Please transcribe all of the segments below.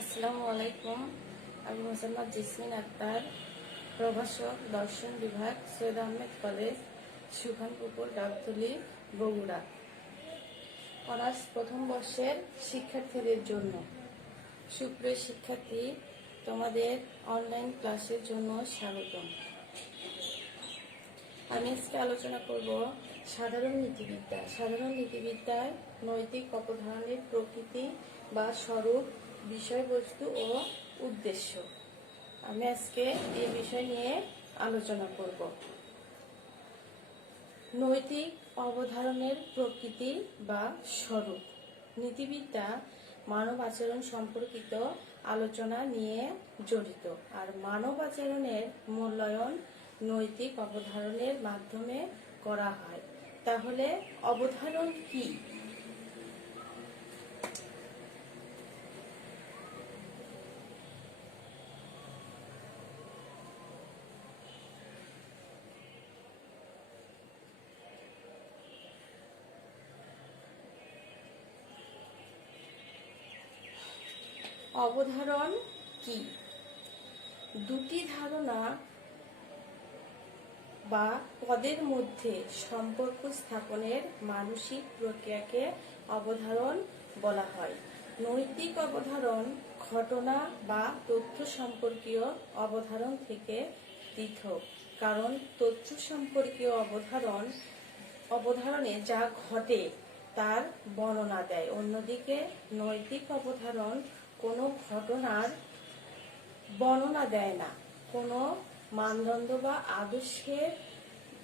আসসালামু আলাইকুম। আমি মোসাম্মদ জেসমিন আক্তার, প্রভাষক, দর্শন বিভাগ, সৈয়দ আহমেদ কলেজ, সুখানপুকুর, ডাবতলী, বগুড়া। অনার্স প্রথম বর্ষের শিক্ষার্থীদের জন্য। সুপ্রিয় শিক্ষার্থী, তোমাদের অনলাইন ক্লাসের জন্য স্বাগতম। আমি আজকে আলোচনা করব সাধারণ নীতিবিদ্যা। সাধারণ নীতিবিদ্যায় নৈতিক অপধারণের প্রকৃতি বা স্বরূপ, বিষয়বস্তু ও উদ্দেশ্য। আমি আজকে এই বিষয় নিয়ে আলোচনা করব। নৈতিক অবধারণের প্রকৃতি বা স্বরূপ। নীতিবিদ্যা মানব আচরণ সম্পর্কিত আলোচনা নিয়ে জড়িত, আর মানব আচরণের মূল্যায়ন নৈতিক অবধারণের মাধ্যমে করা হয়। তাহলে অবধারণ কি? অবধারণ কি? দুটি ধারণা বা পদের মধ্যে সম্পর্ক স্থাপনের মানসিক প্রক্রিয়াকে অবধারণ বলা হয়। নৈতিক অবধারণ ঘটনা বা তথ্য সম্পর্কীয় অবধারণ থেকে পৃথক, কারণ তথ্য সম্পর্কীয় অবধারণে যা ঘটে তার বর্ণনা দেয়। অন্যদিকে নৈতিক অবধারণ কোনো ঘটনার বর্ণনা দেয় না, কোনো মানদণ্ড বা আদর্শের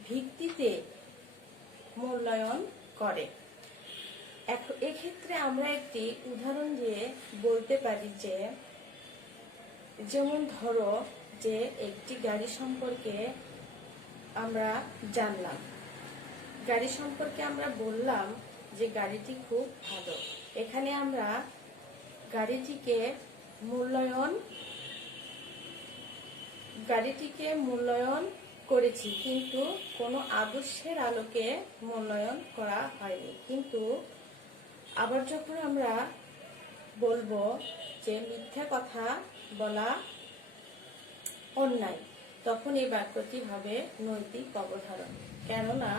ভিত্তিতে মূল্যায়ন করে। এক্ষেত্রে আমরা একটি উদাহরণ দিয়ে বলতে পারি যে, যেমন ধরো যে একটি গাড়ি সম্পর্কে আমরা জানলাম, গাড়ি সম্পর্কে আমরা বললাম যে গাড়িটি খুব ভালো। এখানে আমরা গাড়িটিকে মূল্যায়ন করেছি, কিন্তু কোনো আদর্শের আলোকে মূল্যায়ন করা হয়নি। কিন্তু আবার যখন আমরা বলবো যে মিথ্যা কথা বলা অন্যায়, তখন এই বাক্যটি হবে নৈতিক অবধারণ। কেননা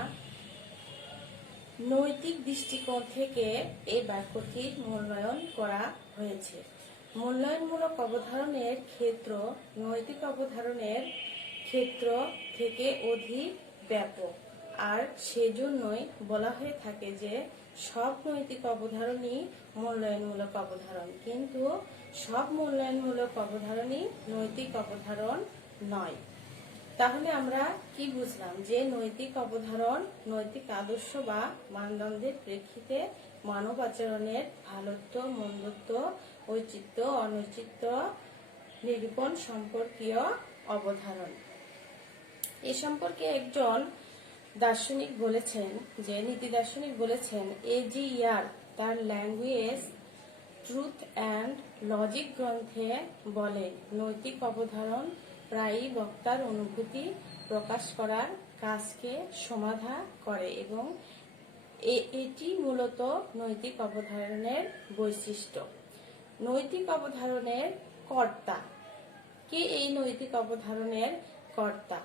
নৈতিক দৃষ্টিকোণ থেকে এই বাক্যটির মূল্যায়ন করা হয়েছে। মূল্যায়নমূলক অবধারণের ক্ষেত্র নৈতিক অবধারণের ক্ষেত্র থেকে অধিক ব্যাপক, আর সেজন্যই বলা হয়ে থাকে যে সব নৈতিক অবধারণই মূল্যায়নমূলক অবধারণ, কিন্তু সব মূল্যায়নমূলক অবধারণই নৈতিক অবধারণ নয়। তাহলে আমরা কি বুঝলাম? যে নৈতিক অবধারণ নৈতিক আদর্শ বা মানদণ্ডের প্রেক্ষিতে মানব আচরণের ভালোত্ব, মন্দত্ব, ঔচিত্য, অনুচিত্য নিরূপণ সম্পর্কীয় অবধারণ। এ সম্পর্কে একজন দার্শনিক বলেছেন, যে নীতি দার্শনিক বলেছেন, A.G. ইয়ার তার ল্যাঙ্গুয়েজ, ট্রুথ অ্যান্ড লজিক গ্রন্থে বলেন, নৈতিক অবধারণ প্রায়ই বক্তার অনুভূতি প্রকাশ করার কাজকে সমাধা করে এবং এটি মূলত নৈতিক অবধারণের বৈশিষ্ট্য। নৈতিক অবধারণের কর্তা কে? এই নৈতিক অবধারণের কর্তা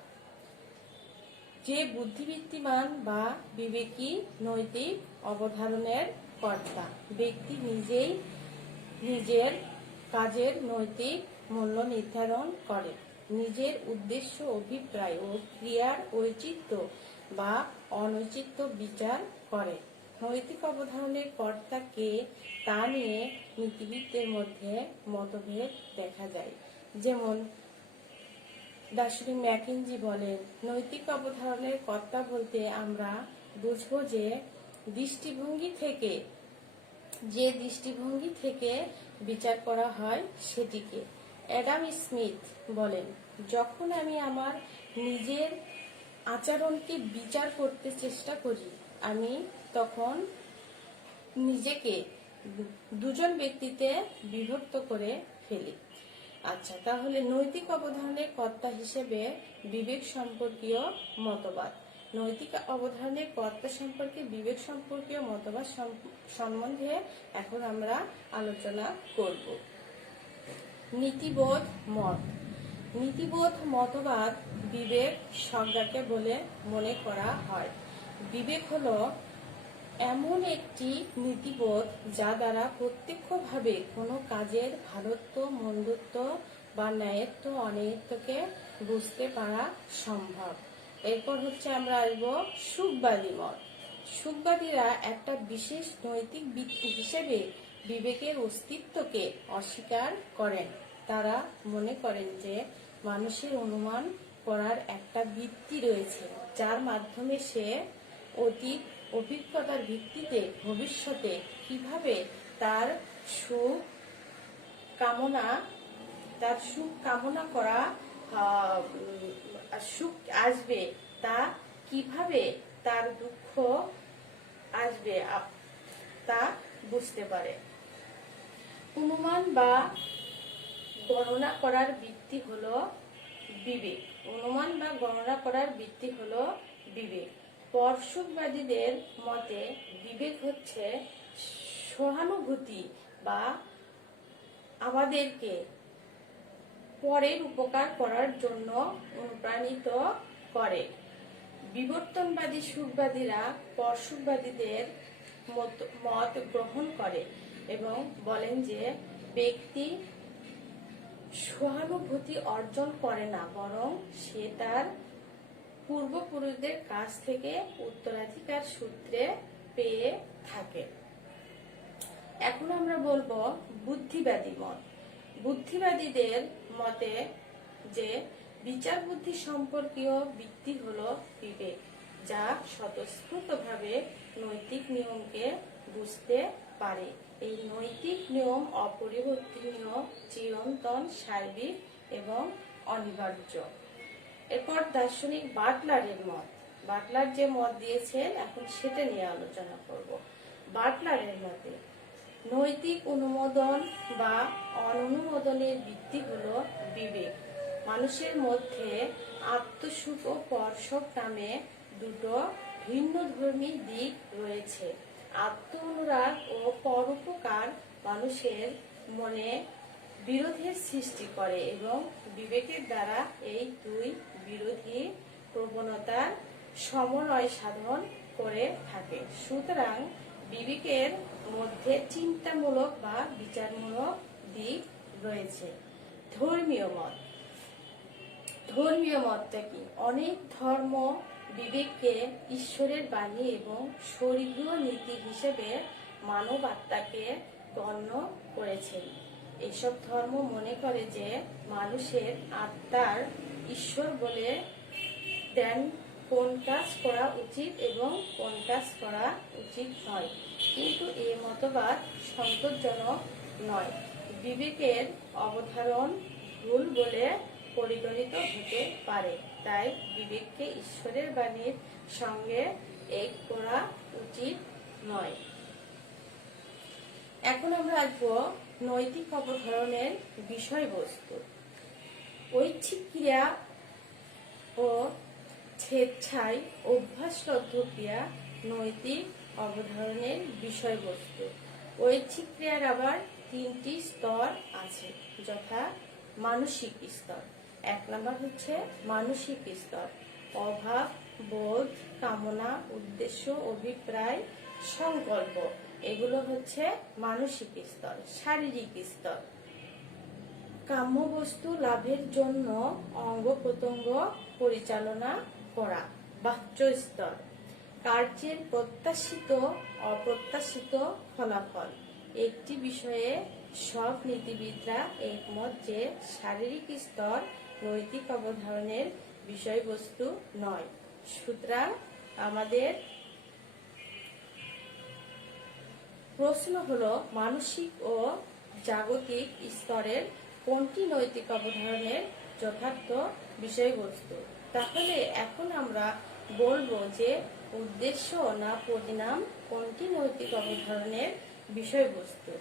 যে বুদ্ধিবৃত্তিমান বা বিবেকী নৈতিক অবধারণের কর্তা। ব্যক্তি নিজেই নিজের কাজের নৈতিক মূল্য নির্ধারণ করে, নিজের উদ্দেশ্য, অভিপ্রায় ও ক্রিয়ার ঔচিত্য বা অনুচিত্য বিচার করে। নৈতিক অবধারণের কর্তা কে তা নিয়ে নীতিবিদদের মধ্যে মতভেদ দেখা যায়। যেমন দার্শনিক ম্যাকিঞ্জি বলেন, নৈতিক অবধারণের কর্তা বলতে আমরা বুঝব যে দৃষ্টিভঙ্গি থেকে বিচার করা হয় সেটিকে। অ্যাডাম স্মিথ বলেন, যখন আমি আমার নিজের আচরণকে বিচার করতে চেষ্টা করি, আমি তখন নিজেকে দুজন ব্যক্তিতে বিভক্ত করে ফেলি। আচ্ছা, তাহলে নৈতিক অবধারণের কর্তা হিসেবে বিবেক সম্পর্কীয় মতবাদ। নৈতিক অবধারণের কর্তা সম্পর্কে বিবেক সম্পর্কীয় মতবাদ সম্বন্ধে এখন আমরা আলোচনা করব। নীতিবোধ মত। নীতিবোধ মতবাদ বিবেক সংজ্ঞাকে বলে মনে করা হয়। বিবেক হলো এমন একটি নীতিবোধ যা দ্বারা প্রত্যক্ষভাবে কোনো কাজের ভালোত্ব, মন্দত্ব বা ন্যায়ত্ব, অন্যায়ত্বকে বুঝতে পারা সম্ভব। এরপর হচ্ছে আমরা আসবো সুখবাদী মত। সুখবাদীরা একটা বিশেষ নৈতিক ভিত্তি হিসেবে বিবেকের অস্তিত্বকে অস্বীকার করেন। তারা মনে করেন যে মানুষের অনুমান করার একটা ভিত্তি রয়েছে, যার মাধ্যমে সে অতীত অভিজ্ঞতার ভিত্তিতে ভবিষ্যতে কিভাবে তার সুখ কামনা করা সুখ আসবে, তা কিভাবে তার দুঃখ আসবে তা বুঝতে পারে। অনুমান বা গণনা করার ভিত্তি হলো বিবেক। অনুমান বা গণনা করার ভিত্তি হলো বিবেক। পরশুখবাদীদের মতে বিবেক হচ্ছে সহানুভূতি বা আমাদেরকে পরের উপকার করার জন্য অনুপ্রাণিত করে। বিবর্তনবাদী সুখবাদীরা পরশুখবাদীদের মত গ্রহণ করে এবং বলেন যে ব্যক্তি সহানুভূতি অর্জন করে না, বরং সে তার পূর্বপুরুষদের কাছ থেকে উত্তরাধিকার সূত্রে পেয়ে থাকে। এখন আমরা বলবো বুদ্ধিবাদী মত। বুদ্ধিবাদীদের মতে যে বিচার বুদ্ধি সম্পর্কীয় ভিত্তি হলো বিবেক, যা স্বতঃস্ফূর্তভাবে নৈতিক নিয়মকে বুঝতে পারে। এই নৈতিক নিয়ম অপরিবর্তনীয়, চিরন্তন, সার্বিক এবং অনিবার্য। এরপর দার্শনিক বাটলারের মত। বাটলার যে মত দিয়েছেন এখন সেটা নিয়ে আলোচনা করব। বাটলারের মতে নৈতিক অনুমোদন বা অননুমোদনের ভিত্তি হলো বিবেক। মানুষের মধ্যে আত্মসুখ ও পরসুখ নামে দুটো ভিন্নধর্মী দিক রয়েছে। আত্ম অনুরাগ ও পরোপকার মানুষের মনে বিরোধের সৃষ্টি করে এবং বিবেকের দ্বারা এই দুই বিরোধী প্রবণতার সমন্বয় সাধন করে থাকে। সুতরাং বিবেকের মধ্যে চিন্তামূলক বা বিচারমূলক দিক রয়েছে। ধর্মীয় মত। ধর্মীয় মতটা কি? অনেক ধর্ম বিবেককে ঈশ্বরের বাণী এবং স্বর্গীয় নীতি হিসেবে মানব আত্মাকে গণ্য করেছেন। এসব ধর্ম মনে করে যে মানুষের আত্মার ঈশ্বর বলে দেন কোন কাজ করা উচিত এবং কোন কাজ করা উচিত নয়। কিন্তু এই মতবাদ সন্তোষজনক নয়। বিবেকের অবধারণ ভুল বলে পরিগণিত হতে পারে। তাই বিবেককে ঈশ্বরের বাণীর সঙ্গে এক করা উচিত নয়। এখন আমরা আসবো নৈতিক অবধারণের বিষয়বস্তু। ঐচ্ছিক ক্রিয়া ও স্বেচ্ছায় অভ্যাসবদ্ধ ক্রিয়া নৈতিক অবধারণের বিষয়বস্তু। ঐচ্ছিক ক্রিয়ার আবার তিনটি স্তর আছে, যথা মানসিক স্তর। এক নম্বর হচ্ছে মানসিক স্তর। অভাব, বোধ, কামনা, উদ্দেশ্য, অভিপ্রায়, সংকল্প, এগুলো হচ্ছে মানসিক স্তর। শারীরিক স্তর। কাম্য বস্তু লাভের জন্য অঙ্গ প্রত্যঙ্গ পরিচালনা করা। বাহ্য স্তর। কার্যের প্রত্যাশিত অপ্রত্যাশিত ফলাফল। একটি বিষয়ে সব নীতিবিদরা একমত যে শারীরিক স্তর নৈতিক অবধারণের বিষয়বস্তু নয়। সুতরাং আমাদের প্রশ্ন হলো মানসিক ও জাগতিক স্তরের কোনটি নৈতিক অবধারণের যথার্থ বিষয়বস্তু? তাহলে এখন আমরা বলবো যে উদ্দেশ্য না পরিণাম কোনটি নৈতিক অবধারণের বিষয়বস্তু।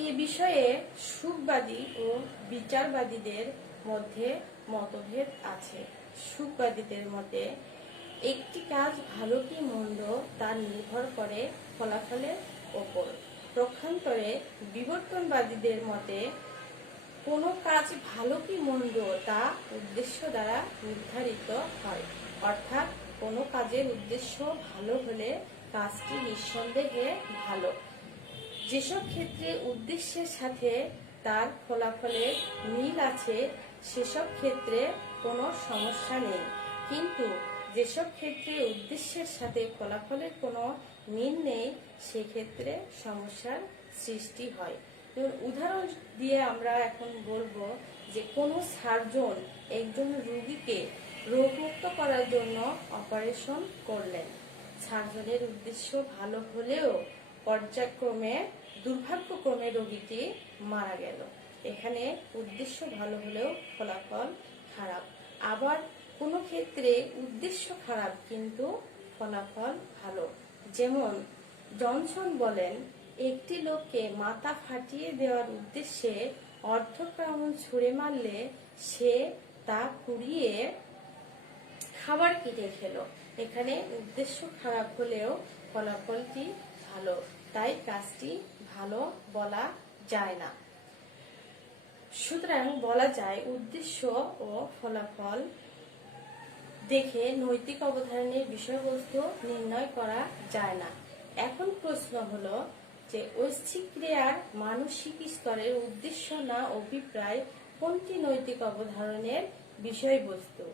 এই বিষয়ে সুখবাদী ও বিচারবাদীদের মধ্যে মতভেদ আছে। সুখবাদীদের মতে একটি কাজ ভালো কি মন্দ তা নির্ভর করে ফলাফলের ওপর। পক্ষান্তরে বিবর্তনবাদীদের মতে কোনো কাজ ভালো কি মন্দ তা উদ্দেশ্য দ্বারা নির্ধারিত হয়। অর্থাৎ কোনো কাজের উদ্দেশ্য ভালো হলে কাজটি নিঃসন্দেহে ভালো। যেসব ক্ষেত্রে উদ্দেশ্যের সাথে তার ফলাফলের মিল আছে সেসব ক্ষেত্রে কোনো সমস্যা নেই, কিন্তু যেসব ক্ষেত্রে উদ্দেশ্যের সাথে ফলাফলের কোনো মিল নেই সেক্ষেত্রে সমস্যার সৃষ্টি হয়। উদাহরণ দিয়ে আমরা এখন বলবো যে কোনো সার্জন একজন রোগীকে রোগমুক্ত করার জন্য অপারেশন করলেন। সার্জনের উদ্দেশ্য ভালো হলেও পর্যায়ক্রমে দুর্ভাগ্যক্রমে রোগীটি মারা গেল। এখানে উদ্দেশ্য ভালো হলেও ফলাফল খারাপ। আবার কোনো ক্ষেত্রে উদ্দেশ্য খারাপ কিন্তু ফলাফল ভালো। যেমন জনসন বলেন, একটি লোককে মাথা ফাটিয়ে দেওয়ার উদ্দেশ্যে অর্ধপ্রাণ ছুঁড়ে মারলে সে তা কুড়িয়ে খাবার কিনে খেলো। এখানে উদ্দেশ্য খারাপ হলেও ফলাফলটি ভালো, তাই কাজটি ভালো বলা যায় না। সুতরাং বলা যায় উদ্দেশ্য ও ফলাফল দেখে নৈতিক অবধারণের বিষয়বস্তু নির্ণয় করা যায় না। এখন প্রশ্ন হলো যে ঐচ্ছিক ক্রিয়ার মানসিক স্তরের উদ্দেশ্য না অভিপ্রায় কোনটি নৈতিক অবধারণের বিষয়বস্তু?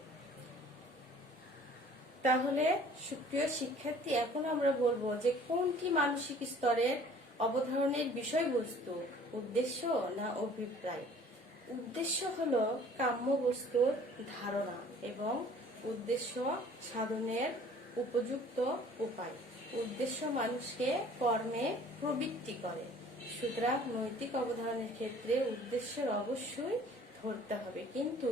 তাহলে সুপ্রিয় শিক্ষার্থী, এখন আমরা বলবো যে কোনটি মানসিক স্তরের অবধারণের বিষয়বস্তু, উদ্দেশ্য না অভিপ্রায়? উদ্দেশ্য হলো কাম্য বস্তুর ধারণা এবং উদ্দেশ্য সাধনের উপযুক্ত উপায়। উদ্দেশ্য মানুষকে কর্মে প্রবৃত্তি করে। সুতরাং নৈতিক অবধারণের ক্ষেত্রে উদ্দেশ্যের অবশ্যই ধরতে হবে, কিন্তু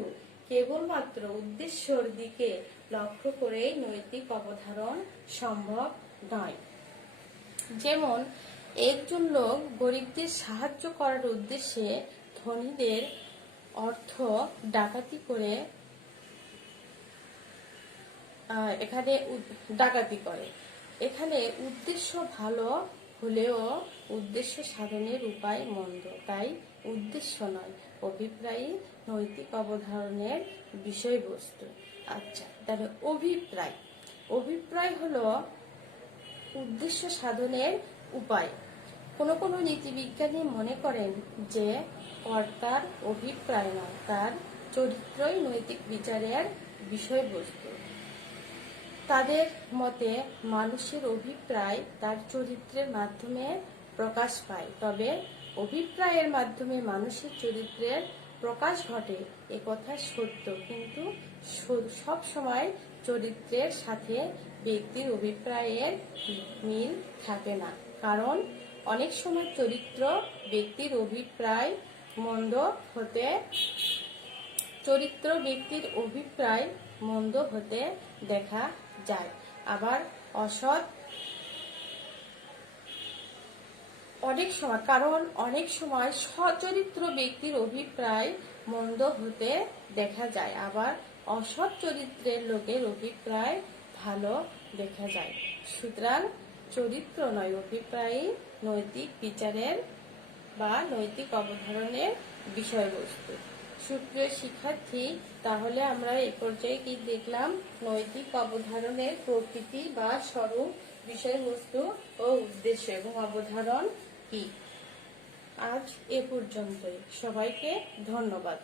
কেবলমাত্র উদ্দেশ্যের দিকে লক্ষ্য করেই নৈতিক অবধারণ সম্ভব নয়। যেমন একজন লোক গরিবদের সাহায্য করার উদ্দেশ্যে ধনীদের অর্থ ডাকাতি করে এখানে উদ্দেশ্য ভালো হলেও উদ্দেশ্য সাধনের উপায় মন্দ, তাই উদ্দেশ্য নয় অভিপ্রায় নৈতিক অবধারণের বিষয়বস্তু। আচ্ছা, তাহলে অভিপ্রায় হলো উদ্দেশ্য সাধনের উপায়। কোন নীতিবিজ্ঞানী মনে করেন যে কর্তার অভিপ্রায় নয়, তার চরিত্রই নৈতিক বিচারের বিষয়বস্তু। তাদের মতে মানুষের অভিপ্রায় তার চরিত্রের মাধ্যমে প্রকাশ পায়, তবে অভিপ্রায়ের মাধ্যমে মানুষের চরিত্রের প্রকাশ ঘটে একথা সত্য, কিন্তু সব সময় চরিত্রের সাথে ব্যক্তির অভিপ্রায়ের মিল থাকে না। কারণ অনেক সময় চরিত্র ব্যক্তির অভিপ্রায় মন্দ হতে দেখা যায়। আবার অনেক সময় সচরিত্র ব্যক্তির অভিপ্রায় মন্দ হতে দেখা যায়, আবার অসৎ চরিত্রের লোকের অভিপ্রায় ভালো দেখা যায়। সুতরাং চরিত্র নয় অভিপ্রায়ই নৈতিক বিচারের বা নৈতিক অবধারণের বিষয়বস্তু। সুপ্রিয় শিক্ষার্থী, তাহলে আমরা এই পর্যায়ে কি দেখলাম? নৈতিক অবধারণের প্রকৃতি বা স্বরূপ, বিষয়বস্তু ও উদ্দেশ্য এবং অবধারণ কি। আজ এ পর্যন্তই। সবাইকে ধন্যবাদ।